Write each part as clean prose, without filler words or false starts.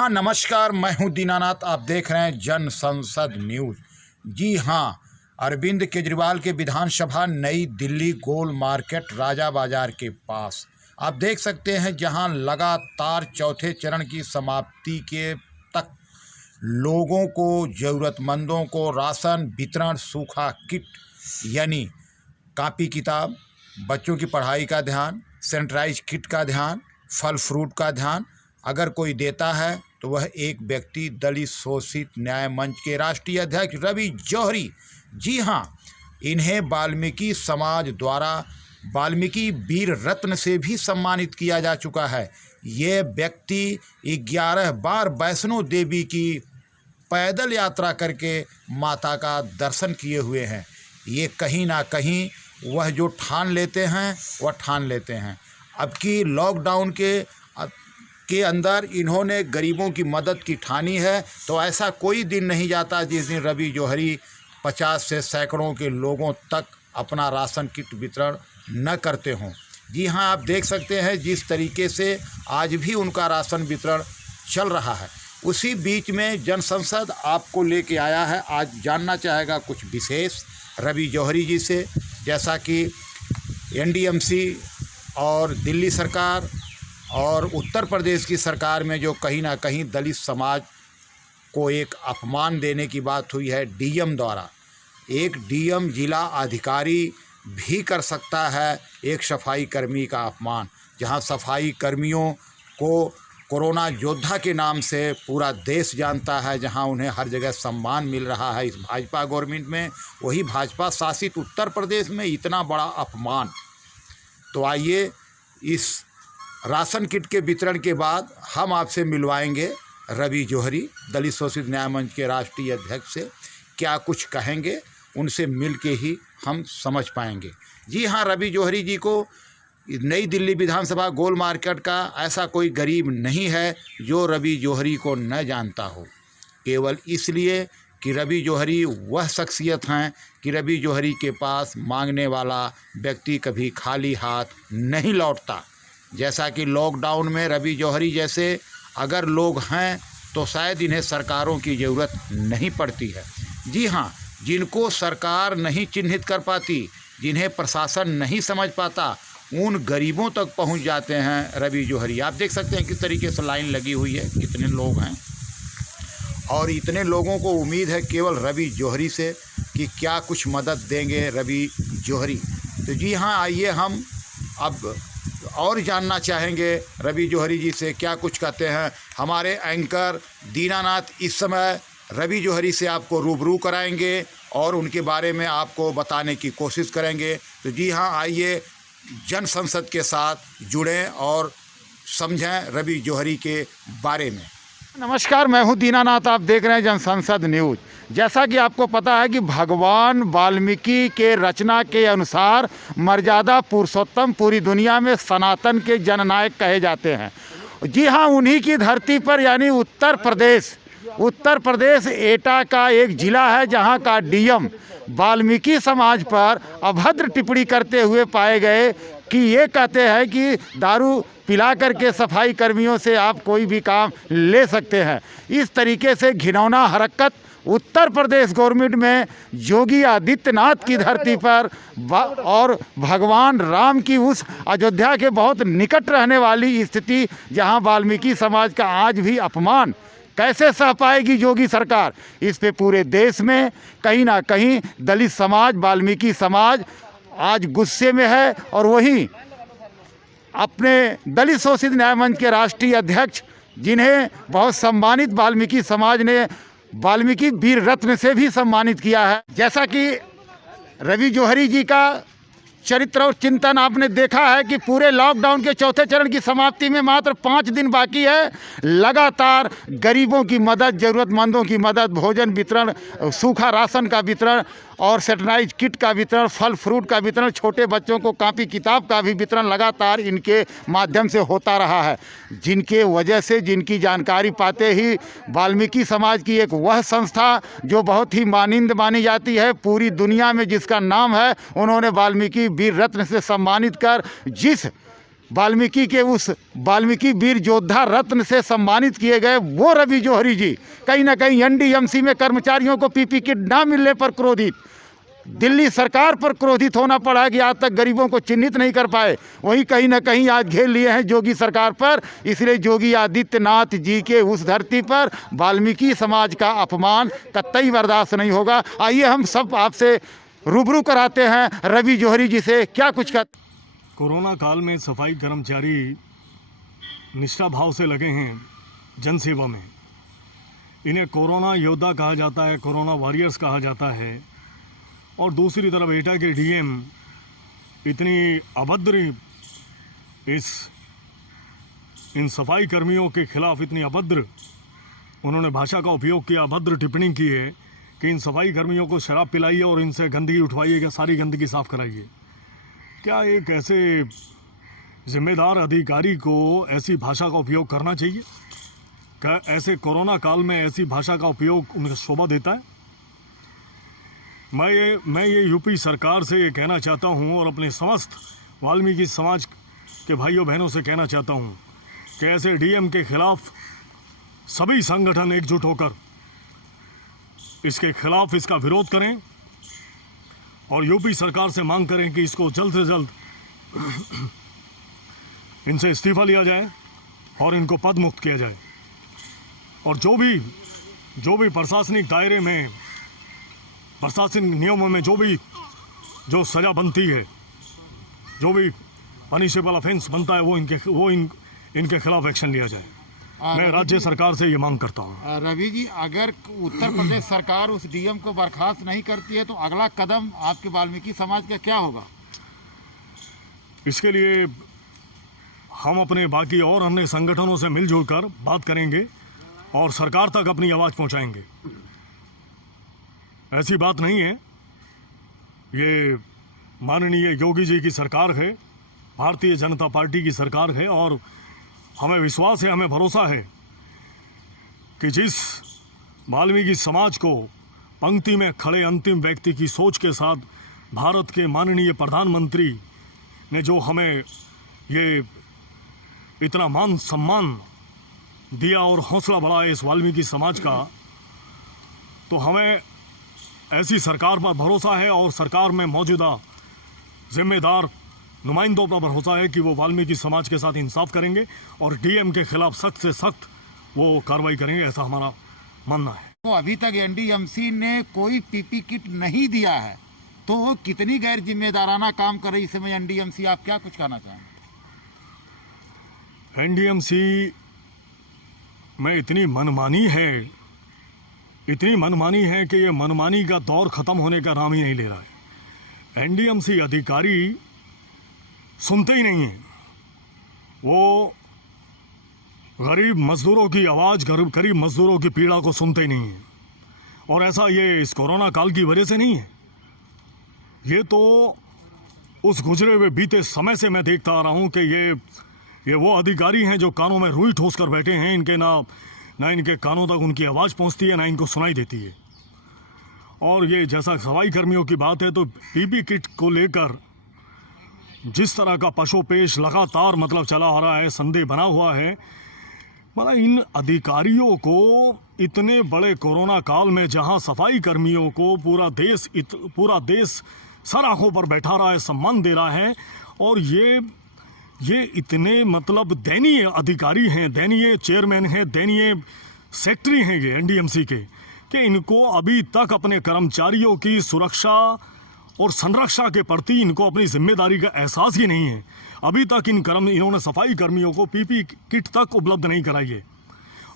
हाँ, नमस्कार। मैं हूँ दीनानाथ। आप देख रहे हैं जन संसद न्यूज़। जी हाँ, अरविंद केजरीवाल के विधानसभा नई दिल्ली गोल मार्केट राजा बाजार के पास आप देख सकते हैं, जहां लगातार चौथे चरण की समाप्ति के तक लोगों को, ज़रूरतमंदों को राशन वितरण, सूखा किट यानी कापी किताब, बच्चों की पढ़ाई का ध्यान, सैनिटाइज किट का ध्यान, फल फ्रूट का ध्यान अगर कोई देता है तो वह एक व्यक्ति दलित शोषित न्याय मंच के राष्ट्रीय अध्यक्ष रवि जौहरी। जी हाँ, इन्हें वाल्मीकि समाज द्वारा वाल्मीकि वीर रत्न से भी सम्मानित किया जा चुका है। ये व्यक्ति 11 बार वैष्णो देवी की पैदल यात्रा करके माता का दर्शन किए हुए हैं। ये कहीं ना कहीं वह जो ठान लेते हैं वह ठान लेते हैं। अब की लॉकडाउन के अंदर इन्होंने गरीबों की मदद की ठानी है, तो ऐसा कोई दिन नहीं जाता जिस दिन रवि जौहरी 50 से सैकड़ों के लोगों तक अपना राशन किट वितरण न करते हों। जी हाँ, आप देख सकते हैं जिस तरीके से आज भी उनका राशन वितरण चल रहा है। उसी बीच में जन संसद आपको लेके आया है। आज जानना चाहेगा कुछ विशेष रवि जौहरी जी से, जैसा कि एनडीएमसी और दिल्ली सरकार और उत्तर प्रदेश की सरकार में जो कहीं ना कहीं दलित समाज को एक अपमान देने की बात हुई है डीएम द्वारा। एक डीएम जिला अधिकारी भी कर सकता है एक सफाई कर्मी का अपमान, जहां सफाई कर्मियों को कोरोना योद्धा के नाम से पूरा देश जानता है, जहां उन्हें हर जगह सम्मान मिल रहा है इस भाजपा गवर्नमेंट में, वही भाजपा शासित उत्तर प्रदेश में इतना बड़ा अपमान। तो आइए, इस राशन किट के वितरण के बाद हम आपसे मिलवाएंगे रवि जौहरी, दलित शोषित न्याय मंच के राष्ट्रीय अध्यक्ष से। क्या कुछ कहेंगे, उनसे मिल के ही हम समझ पाएंगे। जी हाँ, रवि जौहरी जी को नई दिल्ली विधानसभा गोल मार्केट का ऐसा कोई गरीब नहीं है जो रवि जौहरी को न जानता हो, केवल इसलिए कि रवि जौहरी वह शख्सियत हैं कि रवि जौहरी के पास मांगने वाला व्यक्ति कभी खाली हाथ नहीं लौटता। जैसा कि लॉकडाउन में रवि जौहरी जैसे अगर लोग हैं तो शायद इन्हें सरकारों की ज़रूरत नहीं पड़ती है। जी हाँ, जिनको सरकार नहीं चिन्हित कर पाती, जिन्हें प्रशासन नहीं समझ पाता, उन गरीबों तक पहुंच जाते हैं रवि जौहरी। आप देख सकते हैं किस तरीके से लाइन लगी हुई है, कितने लोग हैं, और इतने लोगों को उम्मीद है केवल रवि जौहरी से कि क्या कुछ मदद देंगे रवि जौहरी। तो जी हाँ, आइए हम अब और जानना चाहेंगे रवि जौहरी जी से क्या कुछ कहते हैं। हमारे एंकर दीनानाथ इस समय रवि जौहरी से आपको रूबरू कराएंगे और उनके बारे में आपको बताने की कोशिश करेंगे। तो जी हाँ, आइए जन संसद के साथ जुड़ें और समझें रवि जौहरी के बारे में। नमस्कार, मैं हूं दीनानाथ। आप देख रहे हैं जन संसद न्यूज़। जैसा कि आपको पता है कि भगवान वाल्मीकि के रचना के अनुसार मर्यादा पुरुषोत्तम पूरी दुनिया में सनातन के जननायक कहे जाते हैं। जी हाँ, उन्हीं की धरती पर यानी उत्तर प्रदेश एटा का एक ज़िला है, जहाँ का डीएम वाल्मीकि समाज पर अभद्र टिप्पणी करते हुए पाए गए कि ये कहते हैं कि दारू पिला करके सफाई कर्मियों से आप कोई भी काम ले सकते हैं। इस तरीके से घिनौना हरकत उत्तर प्रदेश गवर्नमेंट में योगी आदित्यनाथ की धरती पर और भगवान राम की उस अयोध्या के बहुत निकट रहने वाली स्थिति, जहां वाल्मीकि समाज का आज भी अपमान कैसे सह पाएगी योगी सरकार। इस पे पूरे देश में कहीं ना कहीं दलित समाज, वाल्मीकि समाज आज गुस्से में है। और वहीं अपने दलित शोषित न्याय मंच के राष्ट्रीय अध्यक्ष, जिन्हें बहुत सम्मानित वाल्मीकि समाज ने वाल्मीकि वीर रत्न से भी सम्मानित किया है। जैसा कि रवि जौहरी जी का चरित्र और चिंतन आपने देखा है कि पूरे लॉकडाउन के चौथे चरण की समाप्ति में मात्र 5 दिन बाकी है। लगातार गरीबों की मदद, ज़रूरतमंदों की मदद, भोजन वितरण, सूखा राशन का वितरण और सैनिटाइज किट का वितरण, फल फ्रूट का वितरण, छोटे बच्चों को कापी किताब का भी वितरण लगातार इनके माध्यम से होता रहा है। जिनके वजह से, जिनकी जानकारी पाते ही वाल्मीकि समाज की एक वह संस्था जो बहुत ही मानिंद मानी जाती है पूरी दुनिया में, जिसका नाम है, उन्होंने वाल्मीकि वीर रत्न से सम्मानित कर जिस वाल्मीकि के उस वाल्मीकि वीर योद्धा रत्न से सम्मानित किए गए वो रवि जौहरी जी कहीं ना कहीं एनडीएमसी में कर्मचारियों को पीपी किट ना मिलने पर क्रोधित, दिल्ली सरकार पर क्रोधित होना पड़ा कि आज तक गरीबों को चिन्हित नहीं कर पाए, वहीं कहीं ना कहीं आज घेर लिए हैं योगी सरकार पर। इसलिए योगी आदित्यनाथ जी के उस धरती पर वाल्मीकि समाज का अपमान कतई बर्दाश्त नहीं होगा। आइए हम सब आपसे रूबरू कराते हैं रवि जौहरी जी से, क्या कुछ कहते। कोरोना काल में सफाई कर्मचारी निष्ठा भाव से लगे हैं जनसेवा में। इन्हें कोरोना योद्धा कहा जाता है, कोरोना वॉरियर्स कहा जाता है। और दूसरी तरफ एटा के डीएम इतनी अभद्र इन सफाई कर्मियों के खिलाफ इतनी अभद्र उन्होंने भाषा का उपयोग किया, अभद्र टिप्पणी की है कि इन सफाई कर्मियों को शराब पिलाइए और इनसे गंदगी उठवाइएगा, सारी गंदगी साफ कराइए। क्या एक ऐसे जिम्मेदार अधिकारी को ऐसी भाषा का उपयोग करना चाहिए? क्या ऐसे कोरोना काल में ऐसी भाषा का उपयोग उन्हें शोभा देता है? मैं ये यूपी सरकार से ये कहना चाहता हूँ और अपने समस्त वाल्मीकि समाज के भाइयों बहनों से कहना चाहता हूँ कि ऐसे डीएम के खिलाफ सभी संगठन एकजुट होकर इसके खिलाफ इसका विरोध करें और यूपी सरकार से मांग करें कि इसको जल्द से जल्द इनसे इस्तीफा लिया जाए और इनको पद मुक्त किया जाए। और जो भी प्रशासनिक दायरे में, प्रशासनिक नियमों में जो सज़ा बनती है, जो भी पनिशेबल ऑफेंस बनता है, वो इनके खिलाफ एक्शन लिया जाए। मैं राज्य सरकार से ये मांग करता हूँ। रवि जी, अगर उत्तर प्रदेश सरकार उस डीएम को बर्खास्त नहीं करती है तो अगला कदम आपके वाल्मीकि समाज का क्या होगा? इसके लिए हम अपने बाकी और अन्य संगठनों से मिलजुल कर बात करेंगे और सरकार तक अपनी आवाज़ पहुँचाएंगे। ऐसी बात नहीं है, ये माननीय योगी जी की सरकार है, भारतीय जनता पार्टी की सरकार है और हमें विश्वास है, हमें भरोसा है कि जिस वाल्मीकि समाज को पंक्ति में खड़े अंतिम व्यक्ति की सोच के साथ भारत के माननीय प्रधानमंत्री ने जो हमें ये इतना मान सम्मान दिया और हौसला बढ़ाया इस वाल्मीकि समाज का, तो हमें ऐसी सरकार पर भरोसा है और सरकार में मौजूदा जिम्मेदार नुमाइंदों पर भरोसा है कि वो वाल्मीकि समाज के साथ इंसाफ करेंगे और डीएम के खिलाफ सख्त से सख्त वो कार्रवाई करेंगे, ऐसा हमारा मानना है। तो अभी तक एनडीएमसी ने कोई पीपी किट नहीं दिया है, तो कितनी गैर जिम्मेदाराना काम कर रही इस समय एनडीएमसी, आप क्या कुछ कहना चाहेंगे? एनडीएमसी में इतनी मनमानी है कि ये मनमानी का दौर ख़त्म होने का नाम ही नहीं ले रहा है। एनडीएमसी अधिकारी सुनते ही नहीं हैं, वो गरीब मजदूरों की आवाज़, गरीब मजदूरों की पीड़ा को सुनते ही नहीं हैं। और ऐसा ये इस कोरोना काल की वजह से नहीं है, ये तो उस गुजरे हुए बीते समय से मैं देखता आ रहा हूँ कि ये वो अधिकारी हैं जो कानों में रुई ठोस कर बैठे हैं। इनके ना इनके कानों तक उनकी आवाज़ पहुँचती है, ना इनको सुनाई देती है। और ये जैसा सफाई कर्मियों की बात है, तो पीपी किट को लेकर जिस तरह का पशुपेश लगातार चला आ रहा है, संदेह बना हुआ है। इन अधिकारियों को इतने बड़े कोरोना काल में जहां सफाई कर्मियों को पूरा देश सर आंखों पर बैठा रहा है, सम्मान दे रहा है, और ये इतने दयनीय अधिकारी हैं, दयनीय चेयरमैन हैं, दयनीय सेक्रेटरी हैं ये एनडीएमसी के, कि इनको अभी तक अपने कर्मचारियों की सुरक्षा और संरक्षा के प्रति इनको अपनी जिम्मेदारी का एहसास ही नहीं है। अभी तक इन्होंने सफाई कर्मियों को पीपी किट तक उपलब्ध नहीं कराई है।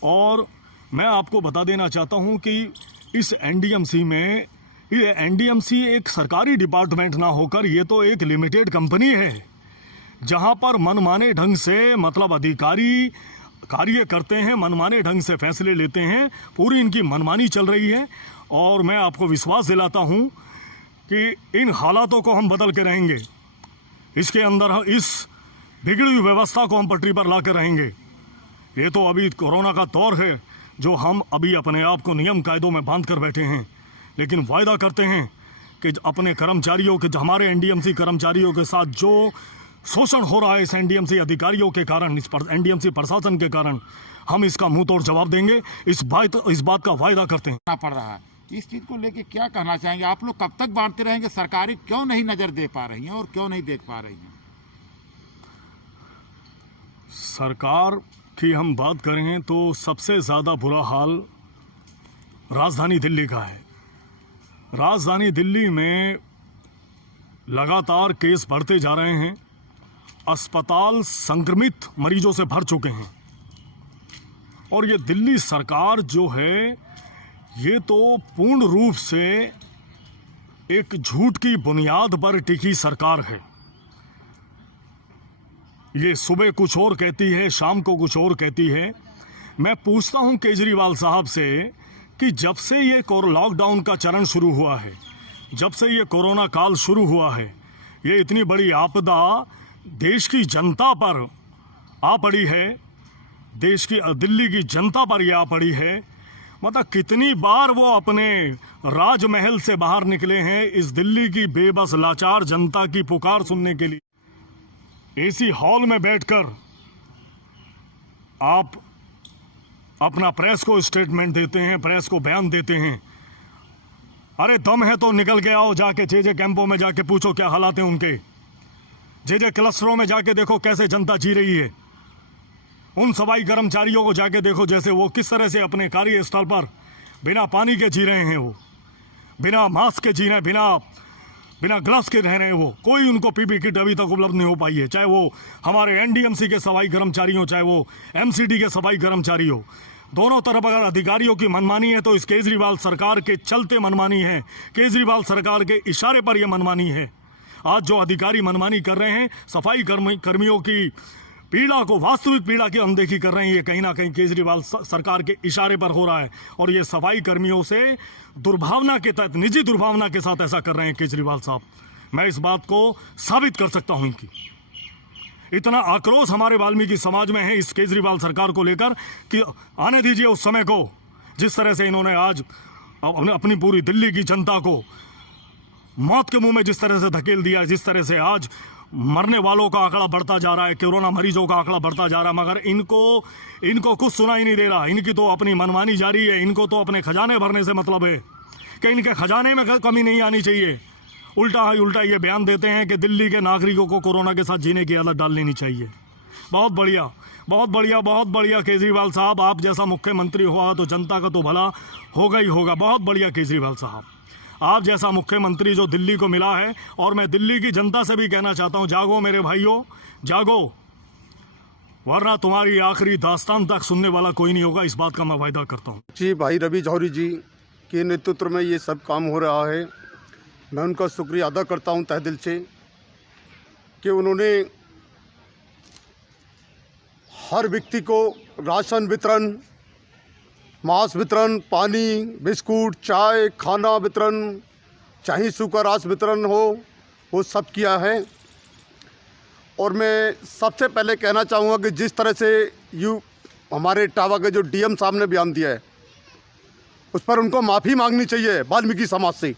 और मैं आपको बता देना चाहता हूं कि इस एनडीएमसी में, ये एनडीएमसी एक सरकारी डिपार्टमेंट ना होकर ये तो एक लिमिटेड कंपनी है, जहां पर मनमाने ढंग से अधिकारी कार्य करते हैं, मनमाने ढंग से फैसले लेते हैं, पूरी इनकी मनमानी चल रही है। और मैं आपको विश्वास दिलाता हूं कि इन हालातों को हम बदल के रहेंगे, इसके अंदर इस बिगड़ी हुई व्यवस्था को हम पटरी पर ला कर रहेंगे। ये तो अभी कोरोना का दौर है, जो हम अभी अपने आप को नियम कायदों में बांध कर बैठे हैं, लेकिन वायदा करते हैं कि अपने कर्मचारियों के, हमारे एनडीएमसी कर्मचारियों के साथ जो शोषण हो रहा है इस एनडीएमसी अधिकारियों के कारण, इस एनडीएमसी प्रशासन के कारण, हम इसका मुंह तोड़ जवाब देंगे। इस बात का वायदा करते हैं। पड़ रहा है इस चीज को लेके क्या कहना चाहेंगे? आप लोग कब तक बांटते रहेंगे? सरकारें क्यों नहीं नजर दे पा रही हैं और क्यों नहीं देख पा रही हैं? सरकार की हम बात करें तो सबसे ज़्यादा बुरा हाल राजधानी दिल्ली का है। राजधानी दिल्ली में लगातार केस बढ़ते जा रहे हैं, अस्पताल संक्रमित मरीजों से भर चुके हैं, और ये दिल्ली सरकार जो है ये तो पूर्ण रूप से एक झूठ की बुनियाद पर टिकी सरकार है। ये सुबह कुछ और कहती है, शाम को कुछ और कहती है। मैं पूछता हूं केजरीवाल साहब से कि जब से ये लॉकडाउन का चरण शुरू हुआ है, जब से ये कोरोना काल शुरू हुआ है, ये इतनी बड़ी आपदा देश की जनता पर आ पड़ी है, देश की दिल्ली की जनता पर यह आ पड़ी है। मतलब कितनी बार वो अपने राजमहल से बाहर निकले हैं इस दिल्ली की बेबस लाचार जनता की पुकार सुनने के लिए। एसी हॉल में बैठकर आप अपना प्रेस को स्टेटमेंट देते हैं, प्रेस को बयान देते हैं। अरे दम है तो निकल के आओ, जाके जे कैंपों में जाके पूछो क्या हालात हैं उनके, जे क्लस्टरों में जाके देखो कैसे जनता जी रही है। उन सफाई कर्मचारियों को जाके देखो जैसे वो किस तरह से अपने कार्यस्थल पर बिना पानी के जी रहे हैं, वो बिना मास्क के जी रहे हैं, बिना ग्लव्स के रह रहे हैं। वो कोई उनको पीपी किट अभी तक उपलब्ध नहीं हो पाई है, चाहे वो हमारे एनडीएमसी के सफाई कर्मचारी हो, चाहे वो एमसीडी के सफाई कर्मचारी हो। दोनों तरफ अगर अधिकारियों की मनमानी है तो इस केजरीवाल सरकार के चलते मनमानी है, केजरीवाल सरकार के इशारे पर यह मनमानी है। आज जो अधिकारी मनमानी कर रहे हैं, सफाई कर्मियों की पीड़ा को, वास्तविक पीड़ा की अनदेखी कर रहे हैं, ये कहीं ना कहीं केजरीवाल सरकार के इशारे पर हो रहा है। और ये सफाई कर्मियों से दुर्भावना के तहत, निजी दुर्भावना के साथ ऐसा कर रहे हैं केजरीवाल साहब। मैं इस बात को साबित कर सकता हूं कि इतना आक्रोश हमारे वाल्मीकि समाज में है इस केजरीवाल सरकार को लेकर कि आने दीजिए उस समय को, जिस तरह से इन्होंने आज अपनी पूरी दिल्ली की जनता को मौत के मुंह में जिस तरह से धकेल दिया, जिस तरह से आज मरने वालों का आंकड़ा बढ़ता जा रहा है, कोरोना मरीजों का आंकड़ा बढ़ता जा रहा है, मगर इनको कुछ सुना ही नहीं दे रहा। इनकी तो अपनी मनमानी जारी है। इनको तो अपने खजाने भरने से मतलब है कि इनके खजाने में कमी नहीं आनी चाहिए। उल्टा ये बयान देते हैं कि दिल्ली के नागरिकों को कोरोना के साथ जीने की आदत डाल लेनी चाहिए। बहुत बढ़िया, बहुत बढ़िया, बहुत बढ़िया केजरीवाल साहब, आप जैसा मुख्यमंत्री हुआ तो जनता का तो भला होगा ही होगा। बहुत बढ़िया केजरीवाल साहब, आप जैसा मुख्यमंत्री जो दिल्ली को मिला है। और मैं दिल्ली की जनता से भी कहना चाहता हूं, जागो मेरे भाइयों, जागो, वरना तुम्हारी आखिरी दास्तान तक सुनने वाला कोई नहीं होगा। इस बात का मैं वायदा करता हूं। जी, भाई रवि जौहरी जी के नेतृत्व में ये सब काम हो रहा है। मैं उनका शुक्रिया अदा करता हूं तहे दिल से कि उन्होंने हर व्यक्ति को राशन वितरण, मास्क वितरण, पानी, बिस्कुट, चाय, खाना वितरण, चाहे सूखा राशन वितरण हो, वो सब किया है। और मैं सबसे पहले कहना चाहूँगा कि जिस तरह से हमारे इटावा के जो डीएम साहब ने बयान दिया है, उस पर उनको माफ़ी मांगनी चाहिए वाल्मीकि समाज से।